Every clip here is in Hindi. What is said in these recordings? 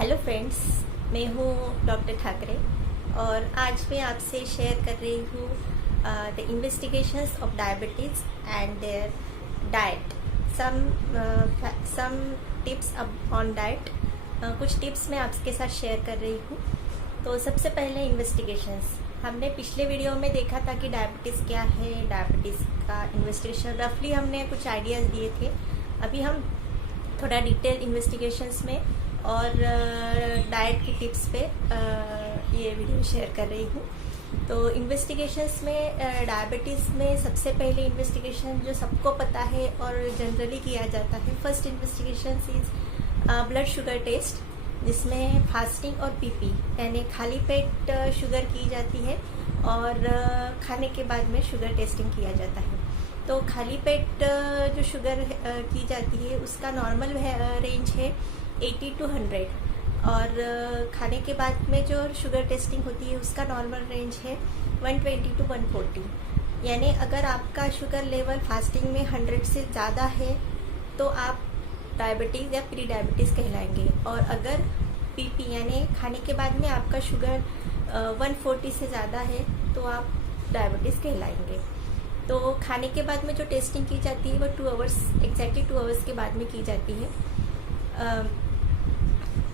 हेलो फ्रेंड्स, मैं हूँ डॉक्टर ठाकरे और आज मैं आपसे शेयर कर रही हूँ the investigations of diabetes and their diet, some tips on diet. कुछ टिप्स मैं आपके साथ शेयर कर रही हूँ। तो सबसे पहले इन्वेस्टिगेशंस। हमने पिछले वीडियो में देखा था कि डायबिटीज़ क्या है, डायबिटीज़ का इन्वेस्टिगेशन रफली हमने कुछ आइडियाज़ दिए थे। अभी हम थोड़ा डिटेल इन्वेस्टिगेशंस में और डाइट की टिप्स पे ये वीडियो शेयर कर रही हूँ। तो इन्वेस्टिगेशंस में डायबिटीज़ में सबसे पहले इन्वेस्टिगेशन जो सबको पता है और जनरली किया जाता है, first investigation is blood sugar test, जिसमें फास्टिंग और पीपी यानी खाली पेट शुगर की जाती है और खाने के बाद में शुगर टेस्टिंग किया जाता है। तो खाली पेट जो शुगर की जाती है उसका नॉर्मल रेंज है 80 to 100 और खाने के बाद में जो शुगर टेस्टिंग होती है उसका नॉर्मल रेंज है 120 to 140। यानी अगर आपका शुगर लेवल फास्टिंग में 100 से ज़्यादा है तो आप डायबिटीज़ या प्री डायबिटीज़ कहलाएंगे, और अगर पीपी यानी खाने के बाद में आपका शुगर 140 से ज़्यादा है तो आप डायबिटीज़ कहलाएंगे। तो खाने के बाद में जो टेस्टिंग की जाती है वो 2 आवर्स एग्जैक्टली 2 आवर्स के बाद में की जाती है।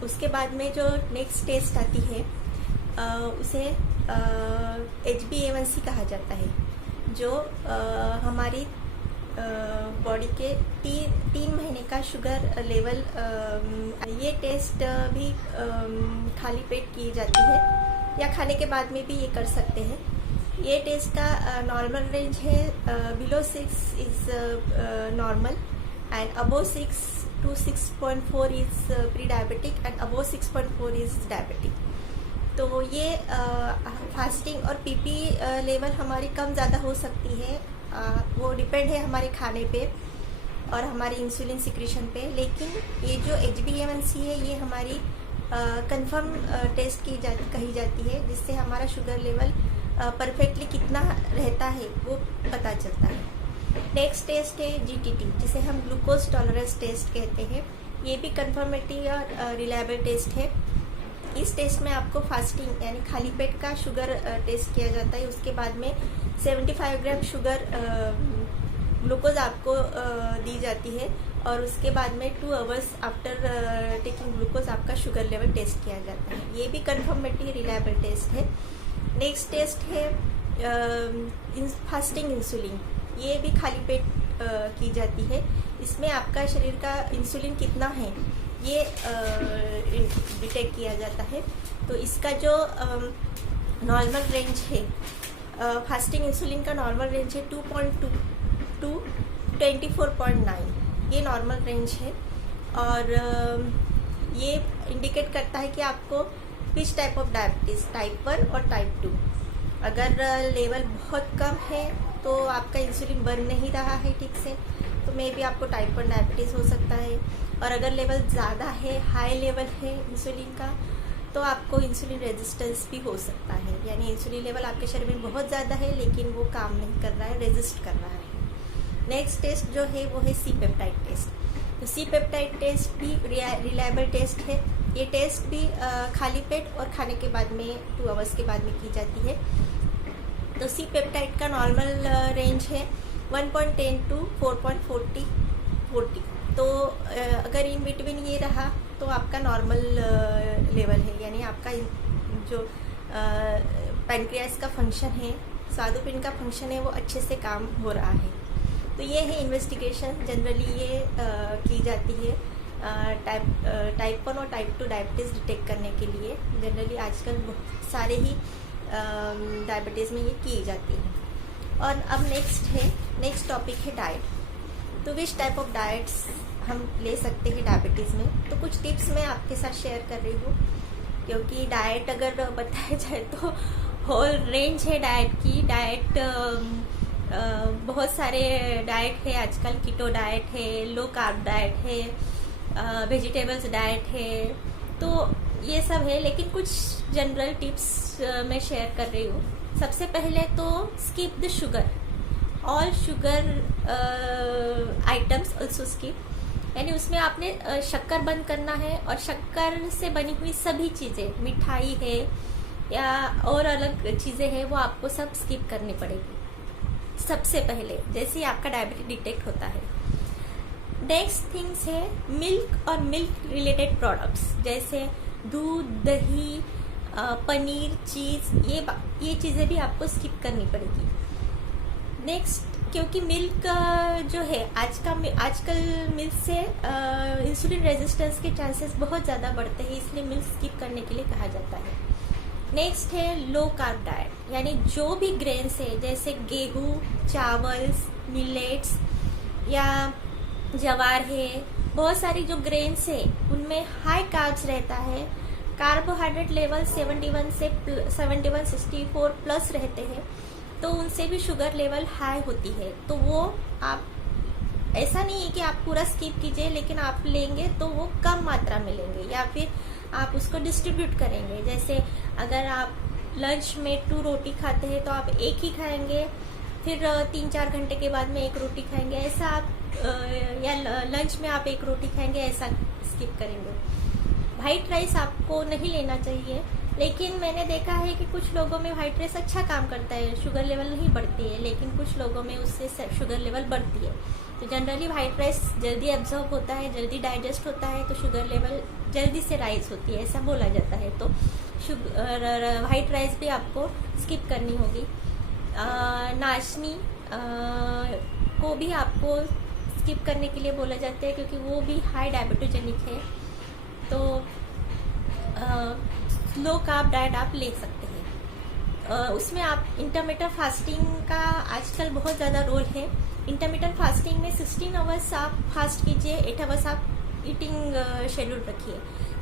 उसके बाद में जो नेक्स्ट टेस्ट आती है उसे HbA1c कहा जाता है, जो हमारी बॉडी के 3 महीने का शुगर लेवल। ये टेस्ट भी खाली पेट की जाती है या खाने के बाद में भी ये कर सकते हैं। ये टेस्ट का नॉर्मल रेंज है below 6 is normal and above 6 to 6.4 is pre-diabetic and above 6.4 is diabetic। तो ये फास्टिंग और पीपी लेवल हमारी कम ज़्यादा हो सकती है, वो डिपेंड है हमारे खाने पे और हमारी इंसुलिन सिक्रीशन पे। लेकिन ये जो HbA1c है ये हमारी कंफर्म टेस्ट कही जाती है, जिससे हमारा शुगर लेवल परफेक्टली कितना रहता है वो पता चलता है। नेक्स्ट टेस्ट है GTT, जिसे हम ग्लूकोज टॉलरेंस टेस्ट कहते हैं। ये भी कंफर्मेटिव और रिलायबल टेस्ट है। इस टेस्ट में आपको फास्टिंग यानी खाली पेट का शुगर टेस्ट किया जाता है। उसके बाद में 75 ग्राम शुगर ग्लूकोज आपको दी जाती है और उसके बाद में 2 आवर्स आफ्टर टेकिंग ग्लूकोज आपका शुगर लेवल टेस्ट किया जाता है। ये भी कंफर्मेटिव रिलायबल टेस्ट है। नेक्स्ट टेस्ट है फास्टिंग इंसुलिन। ये भी खाली पेट की जाती है। इसमें आपका शरीर का इंसुलिन कितना है ये डिटेक्ट किया जाता है। तो इसका जो नॉर्मल रेंज है, फास्टिंग इंसुलिन का नॉर्मल रेंज है 2.2 to 24.9, ये नॉर्मल रेंज है। और ये इंडिकेट करता है कि आपको which type of diabetes, type 1 और टाइप 2। अगर लेवल बहुत कम है तो आपका इंसुलिन बन नहीं रहा है ठीक से, तो मे बी आपको टाइप 1 डायबिटीज़ हो सकता है। और अगर लेवल ज़्यादा है, हाई लेवल है इंसुलिन का, तो आपको इंसुलिन रेजिस्टेंस भी हो सकता है। यानी इंसुलिन लेवल आपके शरीर में बहुत ज़्यादा है लेकिन वो काम नहीं कर रहा है, रेजिस्ट कर रहा है। नेक्स्ट टेस्ट जो है वो है सी पेप्टाइड टेस्ट। तो सी पेप्टाइड टेस्ट भी रिलायबल टेस्ट है। ये टेस्ट भी खाली पेट और खाने के बाद में 2 आवर्स के बाद में की जाती है। तो सी पेप्टाइड का नॉर्मल रेंज है 1.10 to 4.40। तो अगर इन बिटवीन ये रहा तो आपका नॉर्मल लेवल है, यानी आपका जो पैनक्रियास का फंक्शन है, स्वादुपिंड का फंक्शन है, वो अच्छे से काम हो रहा है। तो ये है इन्वेस्टिगेशन। जनरली ये की जाती है टाइप 1 और टाइप 2 डायबिटीज़ डिटेक्ट करने के लिए। जनरली आजकल बहुत सारे ही डायबिटीज़ में ये की जाती है। और अब नेक्स्ट टॉपिक है डाइट। तो विच टाइप ऑफ डाइट्स हम ले सकते हैं डायबिटीज़ में, तो कुछ टिप्स मैं आपके साथ शेयर कर रही हूँ, क्योंकि डाइट अगर बताया जाए तो होल रेंज है डाइट की। डाइट बहुत सारे डाइट है आजकल। कीटो डाइट है, लो कार्ब डाइट है, वेजिटेबल्स डाइट है, तो ये सब है। लेकिन कुछ जनरल टिप्स मैं शेयर कर रही हूँ। सबसे पहले तो skip the sugar, all sugar items also skip. यानी उसमें आपने शक्कर बंद करना है, और शक्कर से बनी हुई सभी चीज़ें, मिठाई है या और अलग चीज़ें हैं, वो आपको सब स्किप करनी पड़ेगी सबसे पहले, जैसे ही आपका डायबिटीज डिटेक्ट होता है। नेक्स्ट थिंग्स है मिल्क और मिल्क रिलेटेड प्रोडक्ट्स, जैसे दूध, दही, पनीर, चीज़, ये चीज़ें भी आपको स्किप करनी पड़ेगी। नेक्स्ट, क्योंकि मिल्क जो है आजकल मिल्क से इंसुलिन रेजिस्टेंस के चांसेस बहुत ज़्यादा बढ़ते हैं, इसलिए मिल्क स्किप करने के लिए कहा जाता है। नेक्स्ट है लो कार्ब डाइट, यानी जो भी ग्रेन्स है जैसे गेहूँ, चावल, मिलेट्स या जवार है, बहुत सारी जो ग्रेन्स है उनमें हाई कार्ब्स रहता है, कार्बोहाइड्रेट लेवल 71-64 प्लस रहते हैं, तो उनसे भी शुगर लेवल हाई होती है। तो वो आप, ऐसा नहीं है कि आप पूरा स्किप कीजिए, लेकिन आप लेंगे तो वो कम मात्रा में लेंगे, या फिर आप उसको डिस्ट्रीब्यूट करेंगे। जैसे अगर आप लंच में 2 रोटी खाते हैं तो आप एक ही खाएंगे, फिर 3-4 घंटे के बाद में 1 रोटी खाएंगे, ऐसा आप या लंच में आप 1 रोटी खाएंगे, ऐसा स्किप करेंगे। वाइट राइस आपको नहीं लेना चाहिए, लेकिन मैंने देखा है कि कुछ लोगों में वाइट राइस अच्छा काम करता है, शुगर लेवल नहीं बढ़ती है, लेकिन कुछ लोगों में उससे शुगर लेवल बढ़ती है। तो जनरली वाइट राइस जल्दी एब्जॉर्ब होता है, जल्दी डाइजेस्ट होता है, तो शुगर लेवल जल्दी से राइज होती है, ऐसा बोला जाता है। तो वाइट राइस भी आपको स्किप करनी होगी। नाशनी को भी आपको स्किप करने के लिए बोला जाता है, क्योंकि वो भी हाई डायबिटोजेनिक है। तो लो कार्ब डाइट आप ले सकते हैं। उसमें आप इंटरमिटेंट फास्टिंग का आजकल बहुत ज़्यादा रोल है। इंटरमिटेंट फास्टिंग में 16 आवर्स आप फास्ट कीजिए, 8 आवर्स आप ईटिंग शेड्यूल रखिए।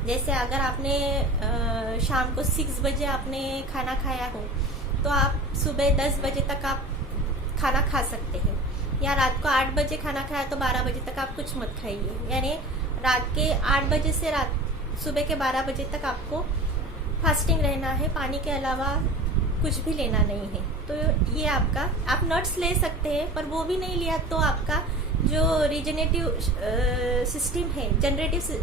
जैसे अगर आपने शाम को 6 बजे आपने खाना खाया हो, तो आप सुबह 10 बजे तक आप खाना खा सकते हैं, या रात को 8 बजे खाना खाया तो 12 बजे तक आप कुछ मत खाइए। यानी रात के 8 बजे से सुबह के 12 बजे तक आपको फास्टिंग रहना है, पानी के अलावा कुछ भी लेना नहीं है। तो ये आपका, आप नट्स ले सकते हैं, पर वो भी नहीं लिया तो आपका जो रीजनरेटिव सिस्टम है,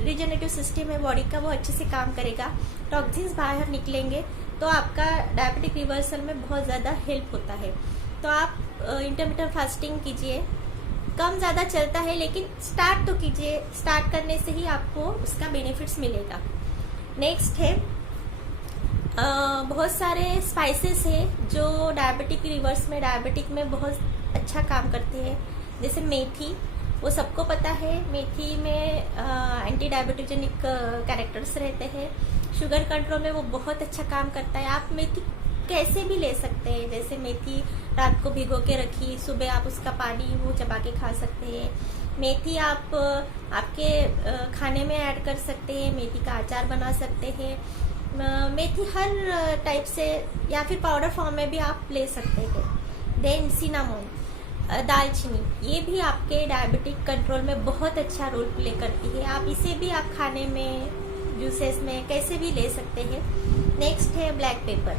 रीजनरेटिव सिस्टम है बॉडी का, वो अच्छे से काम करेगा, टॉक्सिन्स बाहर निकलेंगे, तो आपका डायबिटिक रिवर्सल में बहुत ज़्यादा हेल्प होता है। तो आप इंटरमिटेंट फास्टिंग कीजिए, कम ज़्यादा चलता है, लेकिन स्टार्ट तो कीजिए, स्टार्ट करने से ही आपको उसका बेनिफिट्स मिलेगा। नेक्स्ट है बहुत सारे स्पाइसेस है जो डायबिटिक रिवर्स में, डायबिटिक में बहुत अच्छा काम करते हैं। जैसे मेथी, वो सबको पता है, मेथी में एंटी डायबिटोजेनिक कैरेक्टर्स रहते हैं, शुगर कंट्रोल में वो बहुत अच्छा काम करता है। आप मेथी कैसे भी ले सकते हैं, जैसे मेथी रात को भिगो के रखी, सुबह आप उसका पानी वो चबा के खा सकते हैं। मेथी आप आपके खाने में ऐड कर सकते हैं, मेथी का अचार बना सकते हैं। मेथी हर टाइप से, या फिर पाउडर फॉर्म में भी आप ले सकते हैं। देन सिनामोन, दालचीनी, ये भी आपके डायबिटिक कंट्रोल में बहुत अच्छा रोल प्ले करती है। आप इसे भी आप खाने में, जूसेस में कैसे भी ले सकते हैं। नेक्स्ट है ब्लैक पेपर,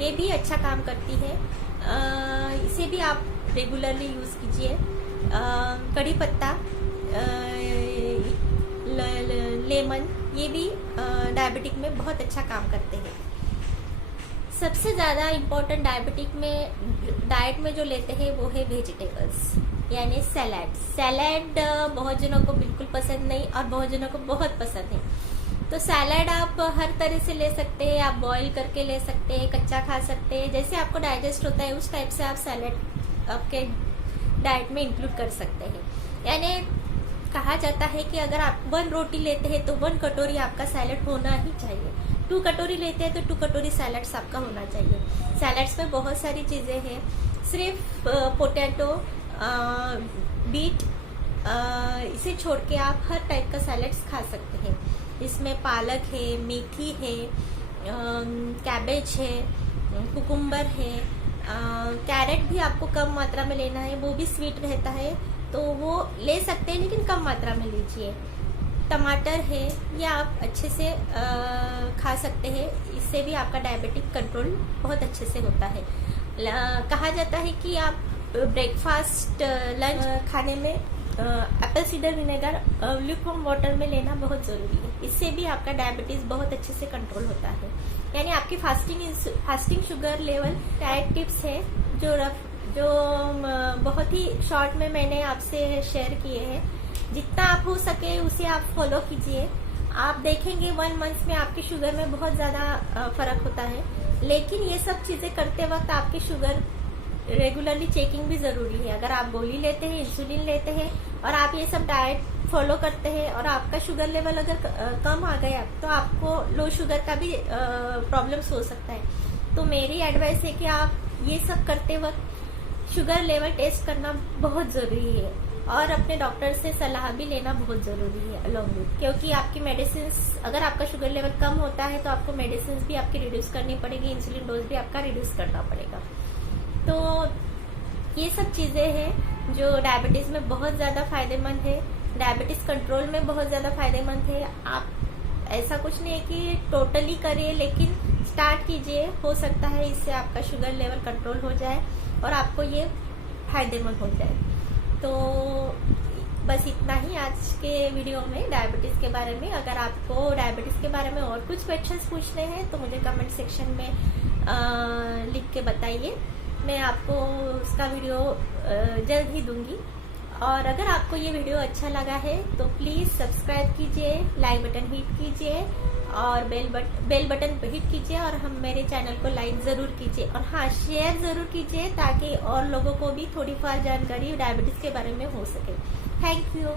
ये भी अच्छा काम करती है, इसे भी आप रेगुलरली यूज़ कीजिए। कड़ी पत्ता, लेमन, ये भी डायबिटिक में बहुत अच्छा काम करते हैं। सबसे ज़्यादा इम्पोर्टेंट डायबिटिक में डाइट में जो लेते हैं वो है वेजिटेबल्स, यानी सैलड। सैलड बहुत जनों को बिल्कुल पसंद नहीं, और बहुत जनों को बहुत पसंद है। तो सैलड आप हर तरह से ले सकते हैं, आप बॉईल करके ले सकते हैं, कच्चा खा सकते हैं, जैसे आपको डाइजेस्ट होता है उस टाइप से आप सैलड आपके डाइट में इंक्लूड कर सकते हैं। यानी कहा जाता है कि अगर आप 1 रोटी लेते हैं तो 1 कटोरी आपका सैलड होना ही चाहिए। 2 कटोरी लेते हैं तो 2 कटोरी सैलड्स आपका होना चाहिए। सैलड्स में बहुत सारी चीज़ें हैं, सिर्फ पोटैटो, बीट, इसे छोड़ के आप हर टाइप का सैलड्स खा सकते हैं। इसमें पालक है, मेथी है, कैबेज है, कुकुम्बर है, कैरेट भी आपको कम मात्रा में लेना है, वो भी स्वीट रहता है तो वो ले सकते हैं, लेकिन कम मात्रा में लीजिए। टमाटर है, ये आप अच्छे से खा सकते हैं, इससे भी आपका डायबिटिक कंट्रोल बहुत अच्छे से होता है। कहा जाता है कि आप ब्रेकफास्ट, लंच खाने में Apple cedar vinegar lukewarm water में लेना बहुत जरूरी है। इससे भी आपका डायबिटीज बहुत अच्छे से कंट्रोल होता है। यानी आपकी fasting sugar level diet tips है जो बहुत ही शॉर्ट में मैंने आपसे शेयर किए हैं। जितना आप हो सके उसे आप फॉलो कीजिए। आप देखेंगे 1 मंथ में आपकी शुगर में बहुत ज्यादा फर्क होता है। लेकिन ये सब चीजें करते वक्त आपकी शुगर रेगुलरली चेकिंग भी जरूरी है। अगर आप गोली लेते हैं, इंसुलिन लेते हैं और आप ये सब डाइट फॉलो करते हैं और आपका शुगर लेवल अगर कम आ गया तो आपको लो शुगर का भी प्रॉब्लम्स हो सकता है। तो मेरी एडवाइस है कि आप ये सब करते वक्त शुगर लेवल टेस्ट करना बहुत जरूरी है और अपने डॉक्टर से सलाह भी लेना बहुत जरूरी है अलॉन्ग विथ, क्योंकि आपकी मेडिसिन, अगर आपका शुगर लेवल कम होता है तो आपको मेडिसिन भी आपकी रिड्यूस करनी पड़ेगी, इंसुलिन डोज भी आपका रिड्यूस करना पड़ेगा। तो ये सब चीजें हैं जो डायबिटीज में बहुत ज्यादा फायदेमंद है, डायबिटीज कंट्रोल में बहुत ज्यादा फायदेमंद है। आप ऐसा कुछ नहीं है कि टोटली करिए, लेकिन स्टार्ट कीजिए, हो सकता है इससे आपका शुगर लेवल कंट्रोल हो जाए और आपको ये फायदेमंद हो जाए। तो बस इतना ही आज के वीडियो में डायबिटीज के बारे में। अगर आपको डायबिटीज के बारे में और कुछ क्वेश्चंस पूछने हैं तो मुझे कमेंट सेक्शन में लिख के बताइए, मैं आपको उसका वीडियो जल्द ही दूंगी। और अगर आपको ये वीडियो अच्छा लगा है तो प्लीज सब्सक्राइब कीजिए, लाइक बटन हिट कीजिए और बेल बटन हिट कीजिए और मेरे चैनल को लाइक जरूर कीजिए और हाँ, शेयर जरूर कीजिए ताकि और लोगों को भी थोड़ी फार जानकारी डायबिटीज के बारे में हो सके। Thank you.